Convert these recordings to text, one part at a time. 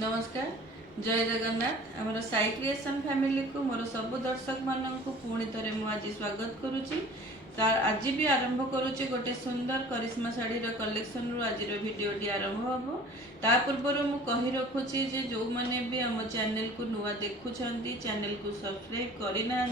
नमस्कार जय जगन्नाथ आमर साई क्रिएशन फैमिली को मोर सब दर्शक मानक पुणी थे मुझे स्वागत करुच्ची आज भी आरंभ करुच्ची गोटे सुंदर करिश्मा शाढ़ी कलेक्शन रु आज भिडटी आरंभ हम ता पूर्व मु कही रखुची जे जो मैंने भी आम चैनल को नुआ देखुं चैनल को सब्सक्राइब करना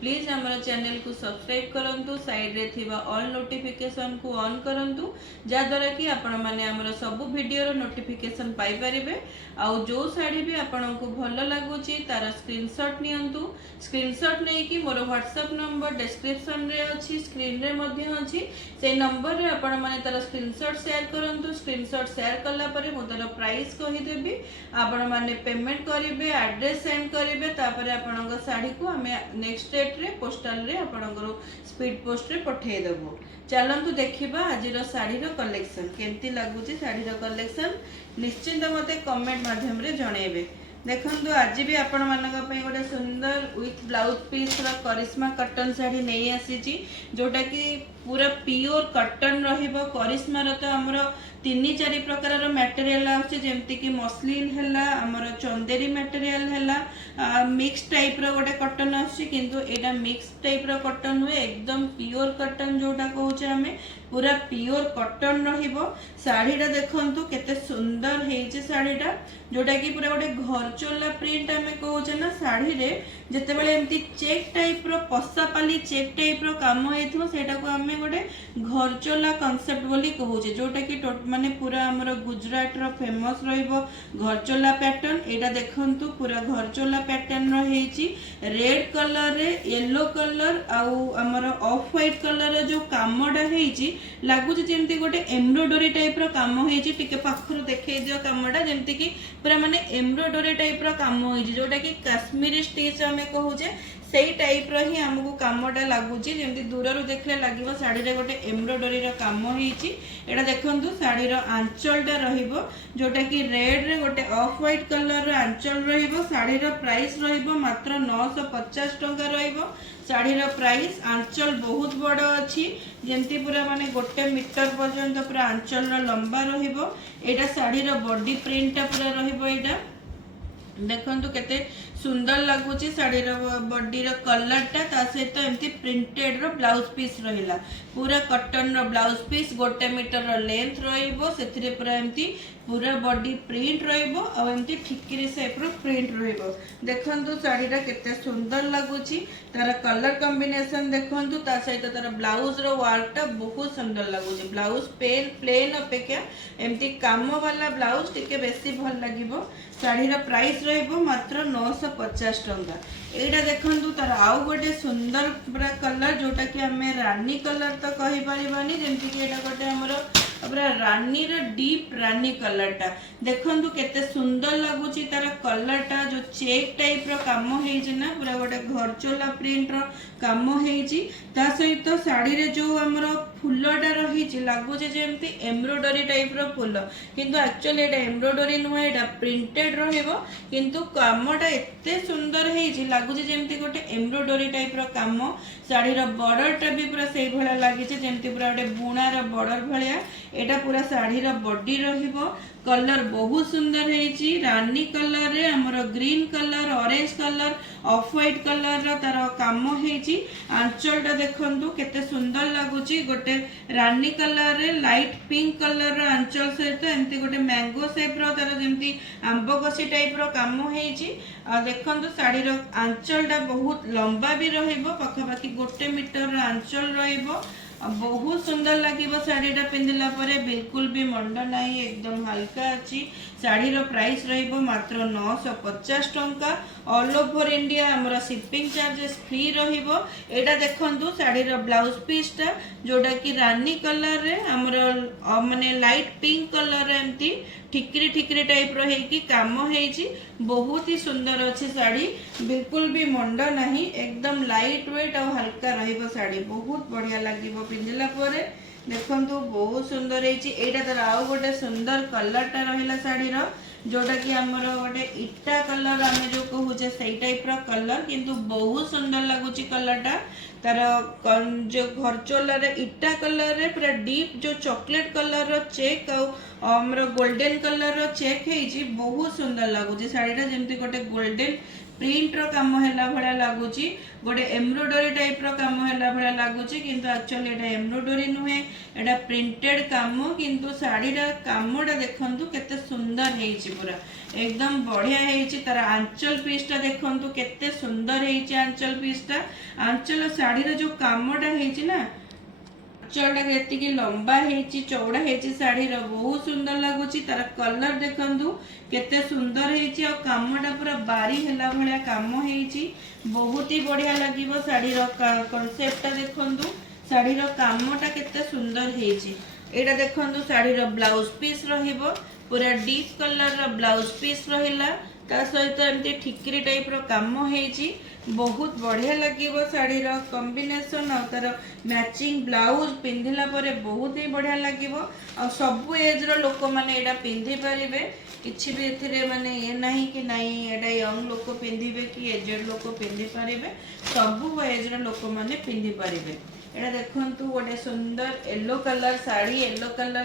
प्लीज आम चैनल को सब्सक्राइब करूँ साइड रे थिबा ऑल नोटिफिकेशन को ऑन करूँ जहाद्वारा कि आपण मैंने आमर सब वीडियो नोटिफिकेशन पाई परिबे आउ जो साड़ी भी आपण को भल लगुच तार स्क्रीनशॉट नियंतु स्क्रीनशॉट नहीं कि मोर व्हाट्सएप नंबर डिस्क्रिप्शन रे अच्छी स्क्रीन रे मध्य अच्छी से नंबर रे आपण माने तार स्क्रीनशॉट शेयर करंतु स्क्रीनशॉट शेयर कला परे मु तार प्राइस कहि देबी आपण माने पेमेंट करिवे एड्रेस सेंड करिवे तापरे आपणक साड़ी को हमें नेक्स्ट डेट रे पोस्टल रे आपणकर स्पीड पोस्ट रे पठेई देबो। चलंतु देखिबा आजिर साड़ी रो कलेक्शन केमती लागुची साड़ी रो कलेक्शन निश्चिंत मते कमेंट माध्यम रे जणेबे। देखंतु आज भी आपण मानक पई गोटे सुंदर विथ ब्लाउज पीस रो करिश्मा कॉटन साड़ी नहीं आसीची जोटा कि पूरा प्योर कॉटन रहिबो। करिश्मा रो तो हमर 3-4 प्रकार रो मटेरियल आउछ जेमति कि मसलिन हैला हमर चंदेरी मटेरियल हैला मिक्स टाइप रो गोटे कॉटन आउछ किंतु एटा मिक्स टाइप रो कॉटन हुए एकदम प्योर कॉटन जोटा कहूचे हमें पूरा प्योर कॉटन रहिबो। साड़ीटा देखंतु केते सुंदर हेइचे साड़ीटा जोटा कि पूरा गोटे घरचोला प्रिंट हमें कहूचे ना साड़ी रे जते बेले एमती चेक टाइप रो पसापाली चेक टाइप रो काम हेइथो सेटा को हमें गोटे घरचोला कांसेप्ट बोली कहूचे जोटा कि माने पूरा हमर गुजरात रो फेमस रहिबो घरचोला पैटर्न। एटा देखंतु पूरा घरचोला पैटर्न रो हेइची रेड कलर रे येलो कलर आउ हमर ऑफ व्हाइट कलर रे जो कामडा हेइची लागुची जेमती गोटे एम्ब्रॉयडरी टाइप रो काम हेइची टिके पाखरु देखै दियो कामडा जेमती कि पूरा माने एम्ब्रॉयडरी टाइप रो काम हेइची जोटा कि काश्मीरी स्टिच हमें कहूचे सेई टाइप रो ही हमको कामटा लागुची जेमती दूर रु देखले लागिवो साड़ी रे गोटे एम्ब्रॉयडरी रो काम हेइची। एटा देखंतु साड़ी रो आंचलटा रहिबो जोटा कि रेड रे गोटे ऑफ व्हाइट कलर रो आंचल रहिबो। साड़ी रो प्राइस रहिबो मात्र 950 टंका रहिबो। साड़ी रो प्राइस आंचल बहुत बड़ अच्छी जेमती पूरा माने 1 मीटर पर्यंत पूरा आंचल रो लंबा रहिबो। एटा साड़ी रो बॉडी प्रिंटटा पूरा रहिबो। एटा देखंतु केते सुंदर लगुची साड़ी रो बॉडी रो कलरटा ता सहित एमती प्रिंटेड रो ब्लाउज पीस रहिला पूरा कॉटन रो ब्लाउज पीस 1 मीटर रो लेंथ रहिबो सेथिरे पूरा एमती पूरा बॉडी प्रिंट रहिबो आ एमती ठिकरी शेप रो प्रिंट रहिबो। देखंतु साड़ीटा केते सुंदर लगुची तार कलर कॉम्बिनेशन देखंतु ता सहित तार ब्लाउज रो वर्कटा बहुत सुंदर लगुची। ब्लाउज प्लेन अपेक्षा एमती काम वाला ब्लाउज टिके बेसी भल लागिबो। साड़ी रो प्राइस रहिबो मात्र 950 टंका। एटा देखंतु तार आउ गोटे सुंदर पूरा कलर जोटा कि हमें रानी कलर तो कहि परिबानी जेमति कि एटा गोटे हमरो पूरा रानी रो डीप रानी कलरटा देखंतु केते सुंदर लागुची तार कलरटा जो चेक टाइप रो काम हेइची ना पूरा गोटे घरचोला प्रिंट रो काम हेइची ता सहित साड़ी रे जो हमरो फुलटा रहिची लागुची जेमति एम्ब्रॉयडरी टाइप रो फुल किंतु एक्चुअली एटा एम्ब्रॉयडरी नुहे एटा प्रिंटेड रहिबो किंतु कामटा एते सुंदर हेइची लागुची जेमति गोटे एम्ब्रॉयडरी टाइप रो काम। साड़ी रो बॉर्डरटा भी पूरा सेही भला लागिची जेमति पूरा गोटे बुणा रो बॉर्डर भलिया एटा पूरा साड़ी रो बॉडी रहिबो। कलर बहुत सुंदर हेइची रानी कलर रे हमरो green colour orange colour off white colour रो तार काम हेइची। आंचलटा देखंतु केते सुंदर लागुची गोटे रानी कलर रे लाइट पिंक कलर रो आंचल सहित एमती गोटे मैंगो शेप रो तार जेमती आंब कसी टाइप रो काम हेइची। आ देखंतु साड़ी रो आंचलटा बहुत लंबा भी रहिबो पाखापाखि 1 मीटर रो आंचल रहिबो। बहुत सुंदर लगिबो साड़ीटा पिंदिला परे बिल्कुल भी मंड नहीं एकदम हल्का अच्छी। साड़ी रो प्राइस रहिबो मात्र 950 टंका। ऑल ओवर इंडिया हमर शिपिंग चार्जेस फ्री रहिबो। एटा देखंतु साड़ी रो ब्लाउज पीसटा जोटा कि रानी कलर रे हमर माने लाइट पिंक कलर रे एमती ठिकरी टाइप रो हेकी काम हेइची बहुत ही सुंदर अच्छी साड़ी बिल्कुल भी मंड नहीं एकदम लाइट वेट और हल्का रहिबो। साड़ी बहुत बढ़िया लागिबो पिंदिला परे देखंतु बहुत सुंदर हेइची। एटा तर आउ गोटे सुंदर कलरटा रहिला साड़ी रो जोटा कि हमर गोटे इटा कलर आमे जो कहूचे सही टाइप रो कलर किंतु बहुत सुंदर लगुची कलरटा तार जो घरचोला रे इटा कलर रे पूरा डीप जो चॉकलेट कलर रो चेक हमर गोल्डन कलर रो चेक हेजी बहुत सुंदर लागुची साड़ीटा जेमती गोटे गोल्डन प्रिंट रो काम हैला भला लागुची गोटे एम्ब्रॉयडरी टाइप रो काम हैला भला लागुची किंतु एक्चुअली एटा एम्ब्रॉयडरी नुहे एटा प्रिंटेड काम किंतु साड़ीरा कामटा देखंतु केते सुंदर हेजी पूरा एकदम बढ़िया हेजी तार आंचल पीसटा देखंतु केते सुंदर हेजी आंचल पीसटा आंचल साड़ीरा जो कामटा हेजी ना आंचलटा केतिकी लंबा हेची चौड़ा हेची साड़ीर बहुत सुंदर लगुची तार कलर देखंतु केते सुंदर हेची आ कामटा पूरा बारी हैला भलिया काम हेची बहुत ही बढ़िया लागिवो साड़ीर कांसेप्टटा देखंतु साड़ीर कामटा केते सुंदर हेची एटा देखंतु साड़ीर ब्लाउज पीस रहिबो पूरा डीप कलर रो ब्लाउज पीस रहिला ता सहित एमती ठिकरी टाइप रो काम हेची बहुत बढ़िया लगिवो साड़ीर कॉम्बिनेशन और तार मैचिंग ब्लाउज पिंधिला परे बहुत ही बढ़िया लगिवो और सब एज रो लोक माने एटा पिंधि परिबे किछि भी एथिरे माने ये नहीं कि नहीं एटा यंग लोक पिंधिबे कि एजेड लोक पिंधि परिबे सब एज रो लोक माने पिंधि परिबे एटा देखंतु गोटे सुंदर येलो कलर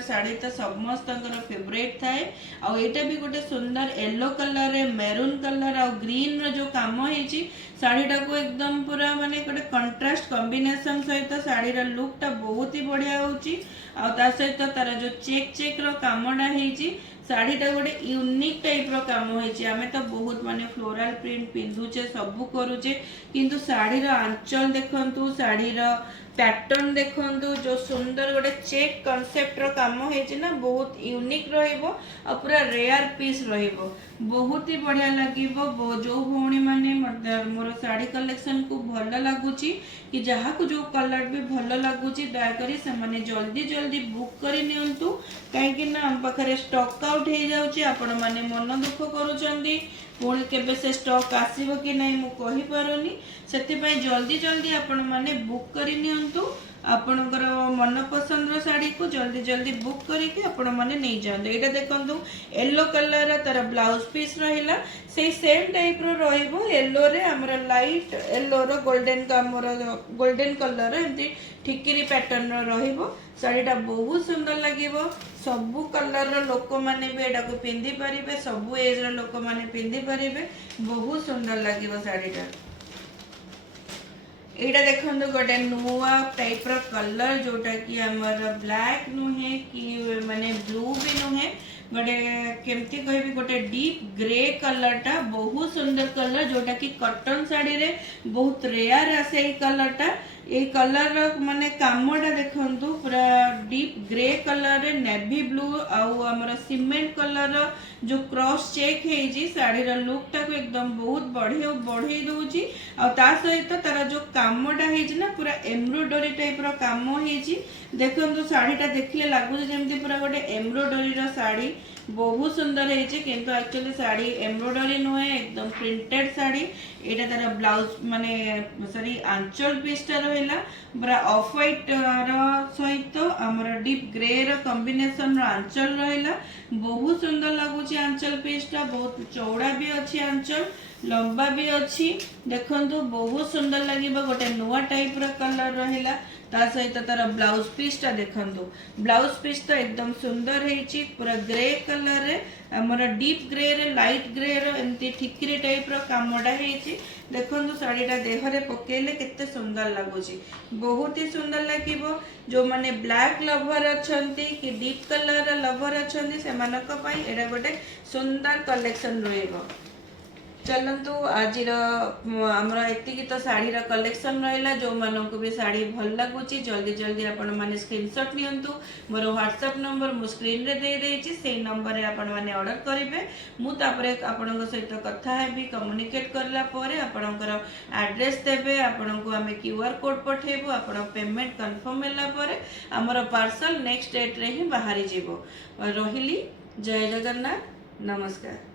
साड़ी तो समस्त फेवरेट थाए आ एटा भी गोटे सुंदर येलो कलर रे मेरून कलर आ ग्रीन रो जो काम हेची साड़ीटा को एकदम पूरा माने गोटे कंट्रास्ट कॉम्बिनेशन सहित साड़ीर लुकटा बहुत ही बढ़िया होची आ ता सहित तार जो चेक रो कामडा हेची साड़ीटा गोटे यूनिक टाइप रो काम होइछि आमे तो बहुत माने फ्लोरल प्रिंट पिंधुचे सब करूचे किंतु साड़ीर आंचल देखंतु साड़ीर पैटर्न देखंतु जो सुंदर गोटे चेक कांसेप्ट रो काम हेछि ना बहुत यूनिक रहिबो आ पूरा रेयर पीस रहिबो बहुत ही बढ़िया लागिबो जो भौणी माने मोर साड़ी कलेक्शन को भल लागुची कि जहा को जो कलर भी भल लागुची दया करी से माने जल्दी जल्दी बुक करि नियंतु काहे कि ना हम पाखरे स्टॉक आउट हे जाउची आपण माने मन दुख करूचंदी पुणी केबे से स्टॉक आसीबो कि नहीं मु कहि पारोनी सेति पय जल्दी जल्दी आपण माने बुक करि नियंतु आपणकर मन पसंद रो साड़ी को जल्दी जल्दी बुक करके आपण माने नहीं जांदे एटा देखंतु येलो कलर तार ब्लाउज पीस रहिला से सेम टाइप रो रहिबो येलो रे हमरा लाइट येलो रो गोल्डन कलर एमती ठिकिरी पैटर्न रो रहिबो साड़ीटा बहुत सुंदर लागिबो सबु कलर रो लोक माने भी एटा को पिंधि परिबे सबु एज रो लोक माने पिंधि परिबे बहुत सुंदर लागिबो साड़ीटा एटा देखंतु गोटे नुआ टाइप रो कलर जोटा कि हमर ब्लैक नुहे कि माने ब्लू भी नुहे गोटे केमती कहबी गोटे डीप ग्रे कलर टा बहुत सुंदर कलर जोटा कि कॉटन साड़ी रे बहुत रेयर आसे ए कलर टा ए कलर माने कामटा देखंतु पूरा डीप ग्रे कलर रे नेवी ब्लू आउ हमर सीमेंट कलर जो क्रॉस चेक हेजी साड़ी रो लुक टा को एकदम बहुत बढ़े दोची आ ता सहित तार जो कामटा हेजी ना पूरा एम्ब्रॉयडरी टाइप रो काम हेजी देखंतु साड़ीटा देखले लागु जेमती पूरा गोटे एम्ब्रॉयडरी रो साड़ी बहुत सुंदर हेजी किंतु एक्चुअली साड़ी एम्ब्रॉयडरी नुहे एकदम प्रिंटेड साड़ी एटा तार ब्लाउज माने सॉरी आंचल पीसटा रहिला पूरा ऑफ व्हाइट रो सहित हमर डीप ग्रे रो कॉम्बिनेशन रो आंचल रहिला बहुत सुंदर लागुची आंचल पीसटा बहुत चौड़ा भी अछि आंचल लंबा भी अछि देखंतु बहुत सुंदर लागिबो गोटे नुआ टाइप रो कलर रहिला ता सहित तार ब्लाउज पीसटा देखंतु ब्लाउज पीस तो एकदम सुंदर हेची पूरा ग्रे कलर रे हमर डीप ग्रे रे लाइट ग्रे रो एमती ठिकरी टाइप रो कामडा हेची देखंतु साड़ीटा देह रे पकेले केते सुंदर लागुची बहुत ही सुंदर लागिबो जो माने ब्लैक लवर अछंती कि डीप कलर लवर अछंती से मानक पई एडा गोटे सुंदर कलेक्शन रहइबो चलतु आज आमर एतिकी तो साड़ी कलेक्शन रहा जो मानक भी साड़ी भल लगुच जल्दी जल्दी आपण मैंने स्क्रीनशॉट नियंतु मोर व्हाट्सएप नंबर मु स्क्रीन रे दे देछि सेही नंबर रे आपण माने ऑर्डर करिवे मु तापरे आपनक सहित कथा हेबी कम्युनिकेट करला परे आपनकर एड्रेस देबे आपनक आमे क्यूआर कोड पठेबो आपण पेमेंट कंफर्म होला परे हमर पार्सल नेक्स्ट डेट रे ही बाहरी जीवो रहिली जय जगन्नाथ नमस्कार।